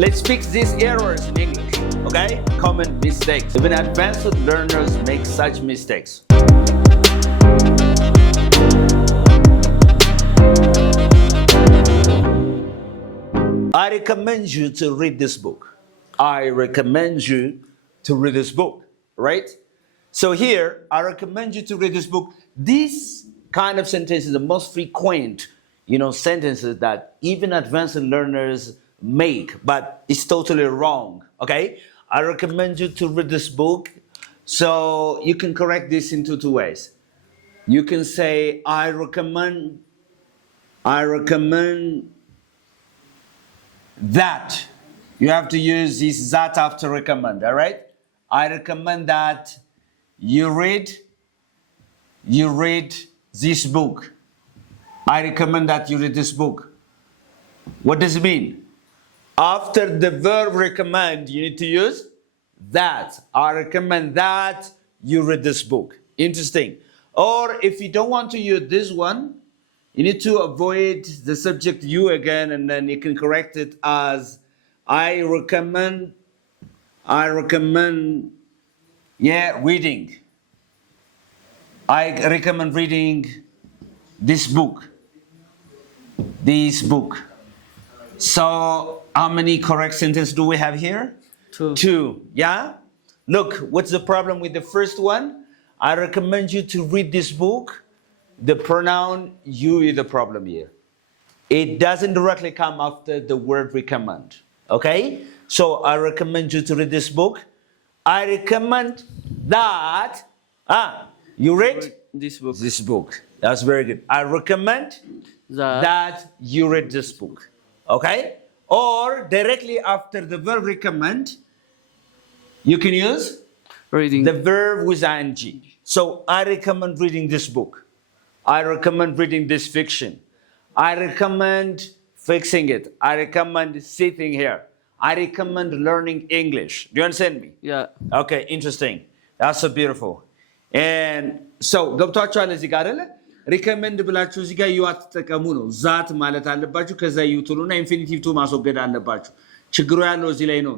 let's fix these errors in English, okay? Common mistakes. Even advanced learners make such mistakes. I recommend you to read this book. I recommend you to read this book, right? So here, I recommend you to read this book. These kind of sentences are the most frequent, sentences that even advanced learners make, but it's totally wrong, okay? I recommend you to read this book. So you can correct this into two ways. You can say, I recommend that. You have to use this that after recommend, all right? I recommend that you read this book. I recommend that you read this book. What does it mean? After the verb recommend, you need to use that. I recommend that you read this book. Interesting. Or if you don't want to use this one, you need to avoid the subject you again, and then you can correct it as I recommend reading. I recommend reading this book. So how many correct sentences do we have here? Two. Yeah? Look, what's the problem with the first one? I recommend you to read this book. The pronoun you is the problem here. It doesn't directly come after the word recommend. Okay? So I recommend you to read this book. I recommend that you read this book. That's very good. I recommend that you read this book. Okay? Or directly after the verb recommend, you can use reading the verb with ing. So I recommend reading this book. I recommend reading this fiction. I recommend fixing it. I recommend sitting here. I recommend learning English. Do you understand me? Yeah. Okay, interesting. That's so beautiful. And so ገብቷችኋል እዚህ ጋር አይደለ? ሪከመንድ ብላችሁ እዚህ ጋር ዩ አትጠቀሙ ነው። ዛት ማለት አለባችሁ። ከዛ ዩ ትሉና ኢንፊኒቲቭ ቱ ማስወገድ አለባችሁ። ችግሩ ያለው እዚህ ላይ ነው።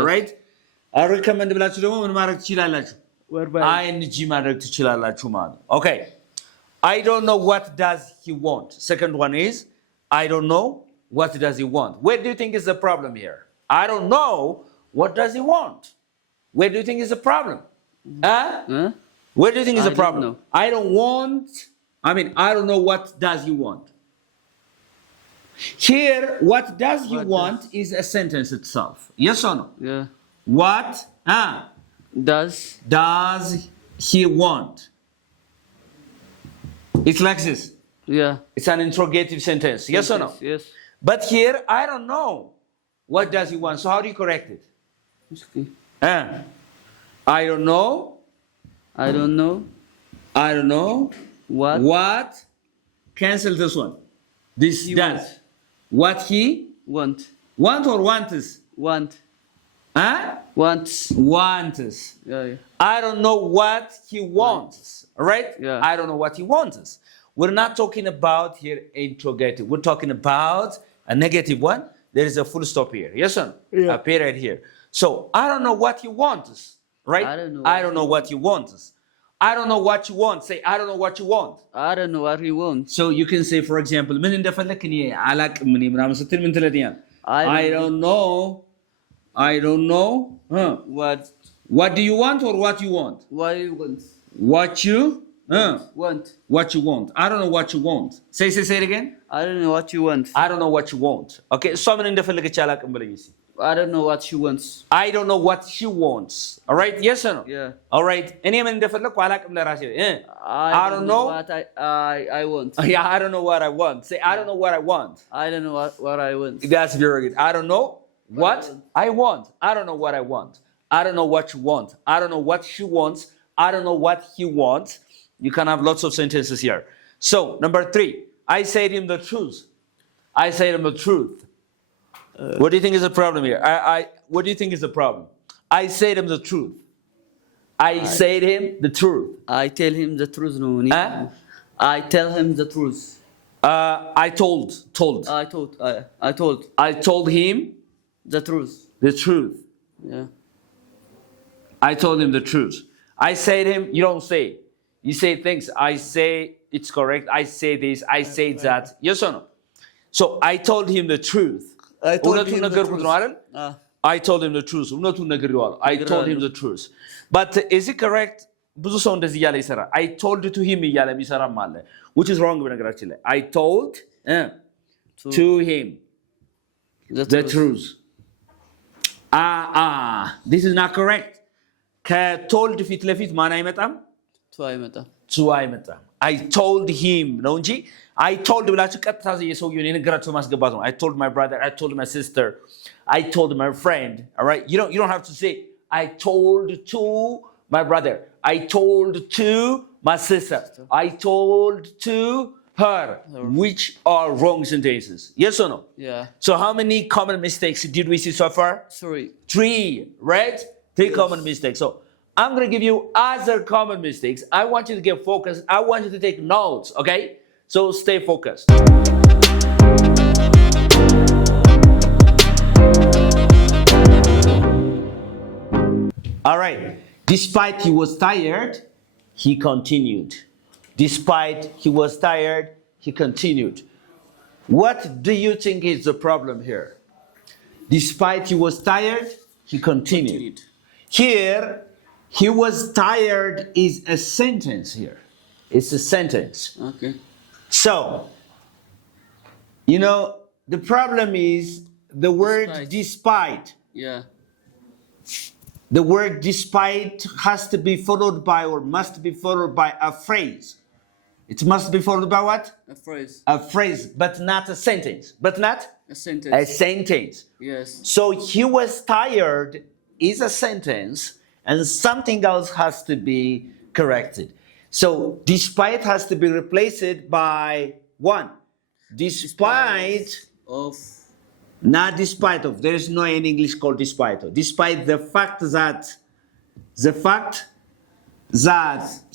ኦልራይት? ሪከመንድ ብላችሁ ደግሞ ምን ማድረግ ትችላላችሁ? አይንጂ ማድረግ ትችላላችሁ ማለት። ኦኬ I don't know what does he want. Second one is, I don't know what does he want. Where do you think is the problem here? I don't know what does he want. Where do you think is the problem? Where do you think is the problem? I don't know what does he want. Here, what does he want is a sentence itself. Yes or no? Yeah. What does he want? It's like this. Yeah. It's an interrogative sentence. Yes or no? Yes. But here, I don't know. What does he want? So how do you correct it? I don't know. I don't know. I don't know. What? Cancel this one. This he does. Want. What he? Want. Want or wants? Want. Wants. Wants. Yeah. I don't know what he wants. Right? Yeah. I don't know what he wants. We're not talking about here interrogative. We're talking about a negative one. There is a full stop here. Yes or no? Yeah. A period here. So I don't know what he wants. Right? I don't know what he wants. I don't know what you want. Say, I don't know what you want. I don't know what he wants. So you can say, for example, I don't know. I don't know. What do you want or what you want? What do you want? What you want. What you want. I don't know what you want. Say it again. I don't know what you want. I don't know what you want. Okay, so I'm going to I don't know what she wants. I don't know what she wants. All right? Yes or no? Yeah. All right. I don't know what I want. Yeah, I don't know what I want. Say, I don't know what I want. I don't know what I want. That's very good. I don't know what I want. I don't know what I want. I don't know what you want. I don't know what she wants. I don't know what he wants. You can have lots of sentences here. So, number 3. I said him the truth. I said him the truth. What do you think is the problem here? What do you think is the problem? I said him the truth. I said him the truth. I tell him the truth. No. I tell him the truth. I told. I told him The truth. The truth. Yeah. I told him the truth. I say to him, you don't say. You say things. I say it's correct. I say this. I say that. Yes or no? So I told him the truth. I told him the ነገርኩት ነው አይደል? I told him the truth. እውነቱን ነግሬዋለሁ. I told him the truth. But is it correct? ብዙ ሰው እንደዚህ እያለ ይሰራል። I told to him እያለ የሚሰራም አለ. Which is wrong በነገራችን ላይ. I told to him the truth. This is not correct. ከቶልድ ፊት ለፊት ማን አይመጣም? ቱ አይመጣም። I told him ነው እንጂ I told ብላችሁ ቀጥታ የሰውየውን የነገራችሁ ማስገባት ነው። I told my brother, I told my sister, I told my friend. All right? You don't have to say I told to my brother, I told to my sister, I told to her, which are wrong sentences. Yes or no? Yeah. So how many common mistakes did we see so far? 3, right? 3 common mistakes. So I'm going to give you other common mistakes. I want you to get focused. I want you to take notes, okay? So stay focused. All right. Despite he was tired, he continued. Despite he was tired, he continued. What do you think is the problem here? Despite he was tired, he continued. Here, he was tired is a sentence here. It's a sentence. Okay. So, you know, the problem is the word despite. Yeah. The word despite has to be followed by or must be followed by a phrase. It must be followed by what? A phrase. A phrase, but not a sentence. But not? A sentence. A sentence. Yes. So he was tired is a sentence and something else has to be corrected. So despite has to be replaced by one. Despite of. Not despite of. There is no in English called despite of. Despite the fact that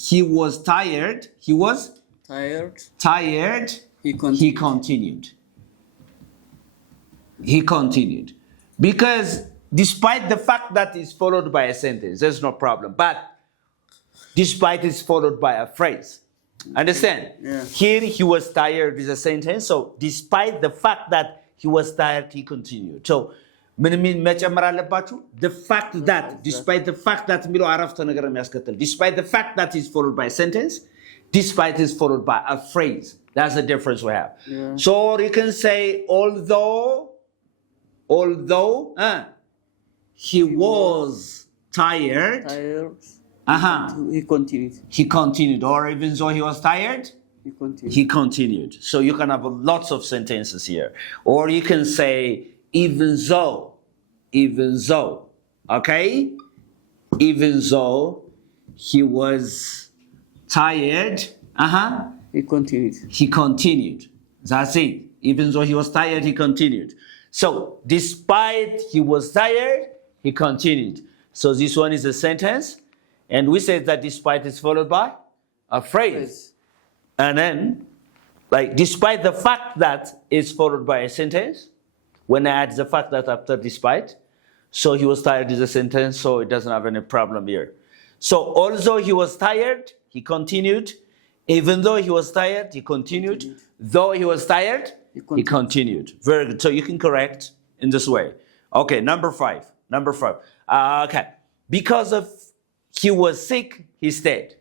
he was tired. He was tired. He continued. He continued. Because despite the fact that is followed by a sentence, there's no problem. But despite is followed by a phrase. Understand? Yeah. Here he was tired is a sentence. So despite the fact that he was tired, he continued. So the fact that, despite the fact that despite the fact that is followed by a sentence, despite is followed by a phrase. That's the difference we have. Yeah. So you can say although he was tired, he continued. He continued. Or even though he was tired, he continued. So you can have lots of sentences here. Or you can say even though, okay? Even though he was tired, he continued. He continued. That's it. Even though he was tired, he continued. So despite he was tired, he continued. So this one is a sentence. And we said that despite is followed by a phrase. And then, like, despite the fact that is followed by a sentence, when I add the fact that after despite, so he was tired is a sentence, so it doesn't have any problem here. So although he was tired, he continued. Even though he was tired, he continued. Though he was tired, he continued. Very good. So you can correct in this way. Okay, number 5. Okay. Because of he was sick, he stayed.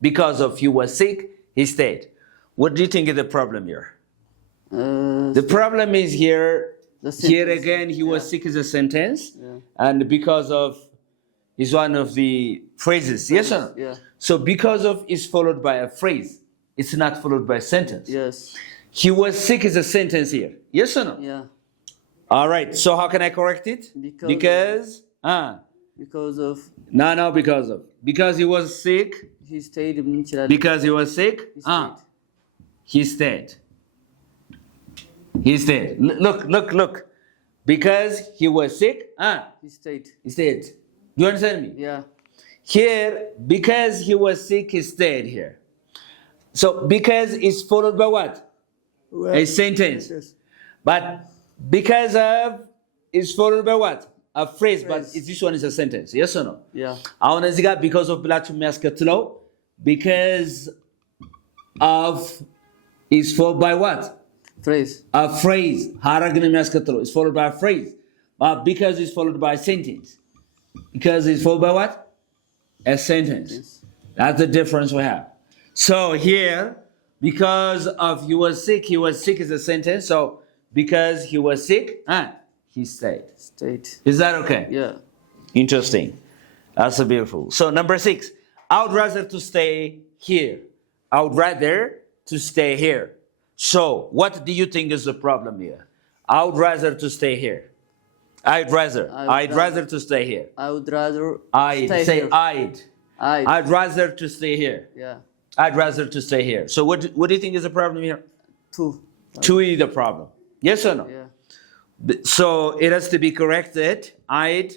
Because of he was sick, he stayed. What do you think is the problem here? The problem is here again, he was sick is a sentence. Yeah. And because of is one of the phrases. Yes or no? Yeah. So because of is followed by a phrase. It's not followed by a sentence. Yes. He was sick is a sentence here. Yes or no? Yeah. All right. So how can I correct it? Because he was sick. He stayed. Because he was sick. He stayed. Look. Because he was sick. He stayed. Do you understand me? Yeah. Here, because he was sick, he stayed here. So because is followed by what? A sentence. Yes. But because of is followed by what? A phrase, but this one is a sentence. Yes or no? Yeah. አሁን እዚህ ጋር because of ብላችሁ የሚያስከትለው because of is followed by what? Phrase. A phrase. ሐረግ ነው የሚያስከትለው. Is followed by a phrase. Because is followed by a sentence. Because is followed by what? A sentence. Yes. That's the difference we have. So here, because of he was sick is a sentence. So because he was sick, he stayed. Stayed. Is that okay? Yeah. Interesting. That's so beautiful. So number 6, I would rather to stay here. I would rather to stay here. So what do you think is the problem here? I would rather to stay here. I'd rather to stay here. I would rather I'd stay here. I'd rather to stay here. Yeah. I'd rather to stay here. So what do you think is the problem here? 2. 2 is the problem. Yes or no? Yeah. So it has to be corrected. I'd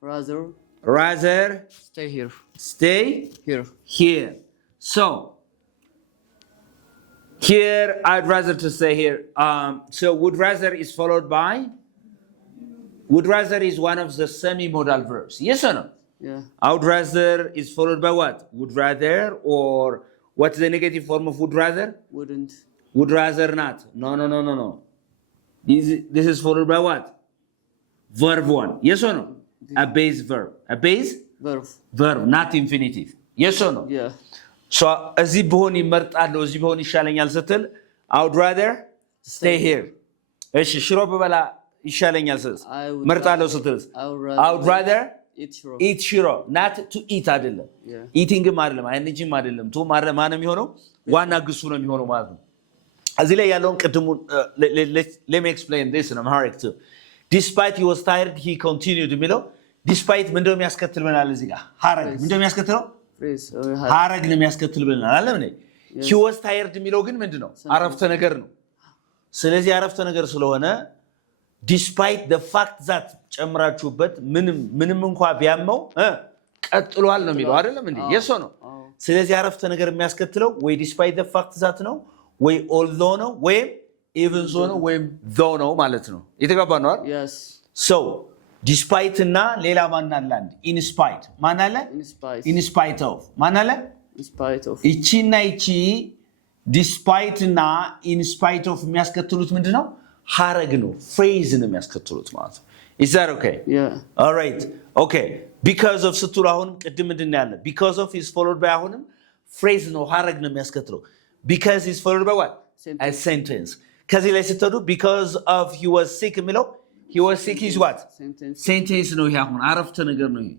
rather stay here. Stay here. So here I'd rather to stay here. So would rather is followed by. Would rather is one of the semi-modal verbs. Yes or no? Yeah. I would rather is followed by what? Would rather, or what's the negative form of would rather? Wouldn't. Would rather not. No. This is followed by what? Verb 1. Yes or no? A base verb. A base? Verb, not infinitive. Yes or no? Yeah. So, እዚህ ብሆን ይመርጣለሁ እዚህ ብሆን ይሻለኛል ስትል I would rather stay here. እሺ ሽሮ በበላ ይሻለኛል ስትል መርጣለሁ ስትል I would rather eat shiro. Not to eat አይደለም ኢቲንግም አይደለም አይንጂም አይደለም ቱ ማን የሚሆነው ዋና ግሱ ነው የሚሆነው ማለት ነው። እዚህ ላይ ያለውን ቅድሙን let me explain this in Amharic too. Despite he was tired he continued የሚለው despite ምንድነው የሚያስከትል ብለናል እዚህ ጋር ሐረግ ምንድነው የሚያስከትለው ሐረግ ነው የሚያስከትል ብለናል አይደል እንዴ he was tired የሚለው ግን ምንድነው አረፍተ ነገር ነው። ስለዚህ አረፍተ ነገር ስለሆነ despite the fact that ጨምራችሁበት ምንም እንኳን ቢያመው ቀጥሏል ነው የሚለው አይደለም እንዴ yes or no? ስለዚህ አረፍተ ነገር የሚያስከትለው ወይ despite the fact that ነው ወይ although ነው ወይ even so ነው ወይ though ነው ማለት ነው። የተጋባ ነው አይደል? Yes. So despite እና ሌላ ማን አለ አንድ in spite ማን አለ in spite of ማን አለ in spite of እቺና እቺ despite እና in spite of የሚያስከትሉት ምንድነው ሐረግ ነው phrase ነው የሚያስከትሉት ማለት ነው። Is that okay? Yeah. All right. Okay. Because of ስትሉ አሁን ቅድም ምንድነው ያለ because of is followed by አሁንም phrase ነው ሐረግ ነው የሚያስከትለው because is followed by what? A sentence. ከዚህ ላይ ስትሉ because of he was sick የሚለው he was sick is what? Sentence ነው ይሄ አሁን አረፍተ ነገር ነው ይሄ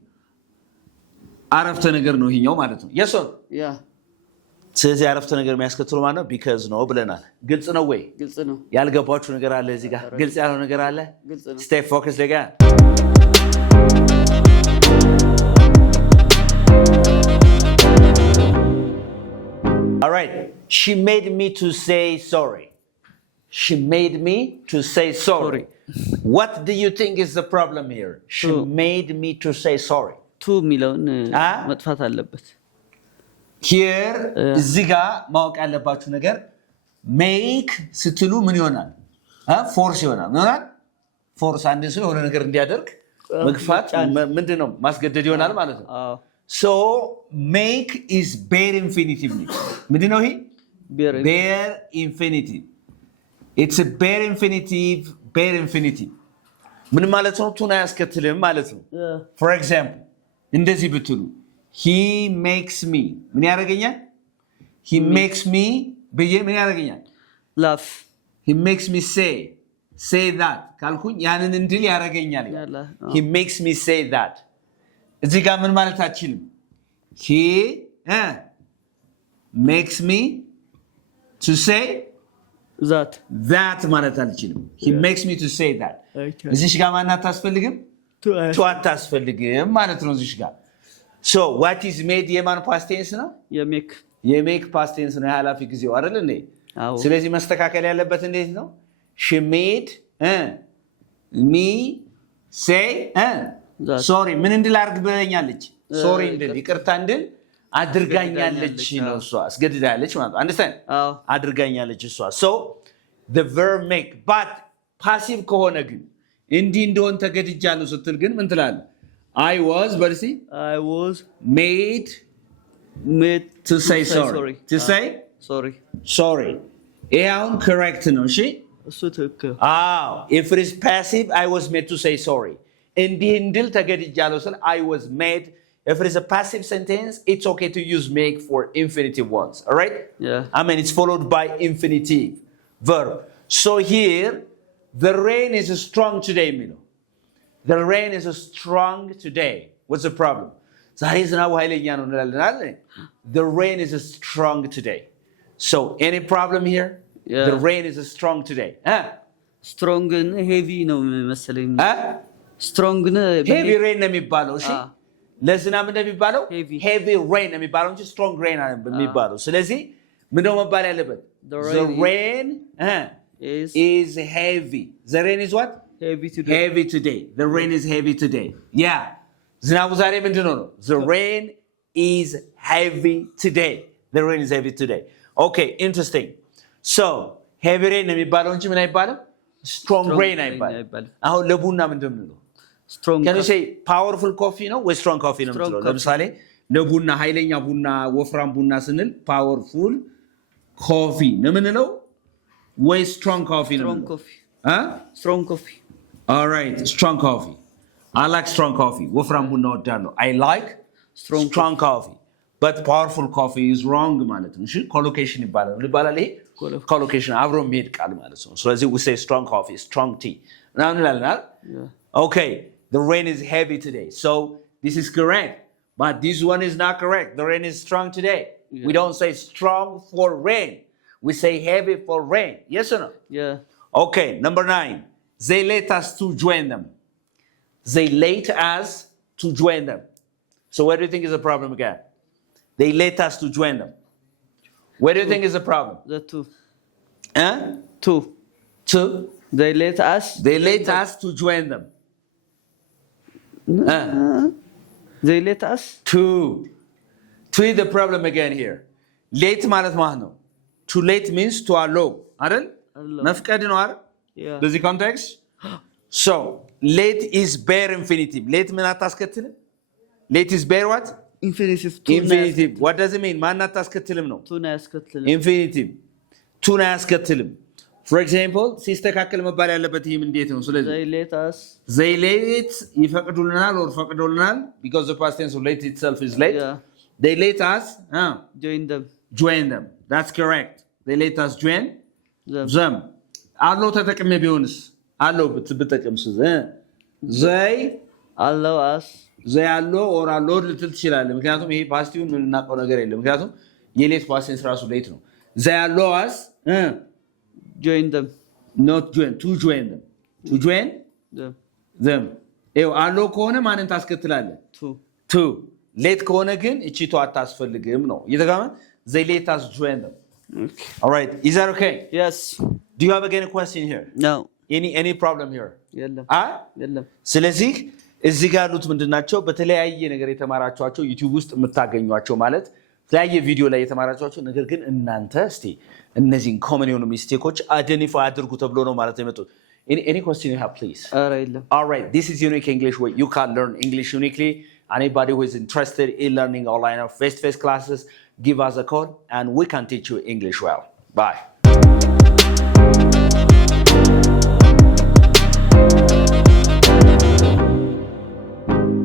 አረፍተ ነገር ነው ይሄኛው ማለት ነው። Yes or? Yeah. ስለዚህ አረፍተ ነገር የሚያስከትለው ማለት ነው because ነው ብለናል። ግልጽ ነው ወይ? ግልጽ ነው። ያልገባችሁ ነገር አለ እዚህ ጋር? ግልጽ ያለው ነገር አለ? ግልጽ ነው። Stay focused again. All right. She made me to say sorry. She made me to say sorry. What do you think is the problem here? She made me to say sorry. to የሚለውን መጥፋት አለበት። here እዚህ ጋር ማወቅ ያለባችሁ ነገር make ስትሉ ምን ይሆናል? force ይሆናል። ምን ይሆናል? force አንድ ሰው የሆነ ነገር እንዲያደርግ መግፋት ምንድነው ማስገደድ ይሆናል ማለት ነው። So make is bare infinitive. ምንድነው ይሄ? bare infinitive. It's a bare infinitive. ምን ማለት ነው? ቱን አያስከትልም ማለት ነው። For example እንደዚህ ብትሉ he makes me ምን ያደርገኛል? he makes me በየ ምን ያደርገኛል? laugh. he makes me say that ካልኩኝ ያንን እንድል ያደርገኛል። he makes me say that እዚህ ጋር ምን ማለት አችልም? he makes me to say that ማለት አልችልም። he makes me to say that እዚህ ጋር ማን አታስፈልግም? to አታስፈልግም ማለት ነው እዚህ ጋር። so what is made የማን past tense ነው? የሜክ past tense ነው የኃላፊ ጊዜው አይደል እንዴ? ስለዚህ መስተካከል ያለበት እንዴት ነው? she made me say sorry ምን እንድል አድርግ ብለኛለች? sorry እንድል ይቅርታ እንድል አድርጋኛለች ነው እሷ አስገድዳለች ማለት ነው። አንደርስታንድ? አድርጋኛለች እሷ። so the verb make but passive ከሆነ ግን እንዲህ እንደሆን ተገድጃለሁ ስትል ግን ምን ትላለህ? I was made to say sorry. To say sorry. ይሄ አሁን correct ነው። እሺ እሱ ትክክል። if it is passive, I was made to say sorry. እንዲህ እንድል ተገድጃለሁ ስል I was made. If it is a passive sentence, it's okay to use make for infinitive ones. All right? Yeah. I mean, it's followed by infinitive verb. So here, the rain is strong today, Milo. The rain is strong today. What's the problem? The rain is strong today. So, any problem here? Yeah. The rain is strong today. Strong and heavy no መሰለኝ። Strong heavy rain ነው የሚባለው። እሺ ለዝናብ እንደሚባለው heavy rain ነው የሚባለው እንጂ strong rain አይደለም የሚባለው። ስለዚህ ምንድነው መባል ያለበት? The rain is heavy. The rain is what? Heavy today. The rain is heavy today. Yeah. ዝናቡ ዛሬ ምንድነው ነው? The rain is heavy today. The rain is heavy today. Okay, interesting. So, heavy rain ነው የሚባለው እንጂ ምን አይባልም? Strong rain አይባልም። አሁን ለቡና ምንድነው ነው? Strong. Can you say powerful coffee ነው ወይ strong coffee ነው የምትለው? ለምሳሌ ለቡና ኃይለኛ ቡና ወፍራም ቡና ስንል powerful coffee ነው የምንለው ወይ strong coffee ነው? Strong coffee. Strong coffee. All right, strong coffee. I like strong coffee. ወፍራም ቡና ወዳለሁ. I like strong coffee. But powerful coffee is wrong ማለት ነው። እሺ collocation ይባላል ይሄ collocation አብሮ የሚሄድ ቃል ማለት ነው። ስለዚህ we say strong coffee, strong tea. now እንላለን። Okay, the rain is heavy today. So this is correct, but this one is not correct. The rain is strong today. Yeah. We don't say strong for rain. We say heavy for rain. Yes or no? Yeah. Okay, number 9. They let us to join them. They let us to join them. So what do you think is the problem again? They let us to join them. What do you think is the problem? The two. Two. They let us to join them. They let us. Two is the problem again here. Late ማለት ማለት ነው. To late means to allow. አይደል? መፍቀድ ነው አይደል? Yeah. Does it context? So, late is bare infinitive. Late ምን አታስከትልም? Late is bare what? Infinitive. What does it mean? ማን አታስከትልም ነው? ቱን አያስከትልም። Infinitive. ቱን አያስከትልም. For example, ሲስተካከል መባል ያለበት ይሄም እንዴት ነው? ስለዚህ they let ይፈቅዱልናል or ፈቅዱልናል because the past tense of late itself is late. Yeah. They let us join them. That's correct. They let us join them. አለው ተጠቅሜ ቢሆንስ? አለው ብትጠቅምስ? they allow us they allow or allowed ልትል ትችላለህ። ምክንያቱም ይሄ ፓስቲውን የምናውቀው ነገር የለም። ምክንያቱም የሌት ፓስት ቴንስ ራሱ ሌት ነው። they allow us join them. Not join. To join them. To join them. ይኸው አለው ከሆነ ማንን ታስከትላለህ? To. ሌት ከሆነ ግን እቺ ቶ አታስፈልግም ነው። እየተጋመ they let us join them. Okay. All right. Is that okay? Yes. Do you have again a question here? No. Any problem here? የለም። ስለዚህ እዚህ ጋር ያሉት ምንድናቸው? በተለያየ ነገር የተማራችኋቸው YouTube ውስጥ የምታገኟቸው ማለት የተለያየ ቪዲዮ ላይ የተማራችኋቸው ነገር ግን እናንተ እስቲ እነዚህን ኮመን የሆኑ ሚስቴኮች አይደንቲፋይ አድርጉ ተብሎ ነው ማለት ነው የመጡት። Any question you have, please? All right. This is Unique English where you can learn English uniquely. Anybody who is interested in learning online or face-to-face classes, give us a call and we can teach you English well. Bye.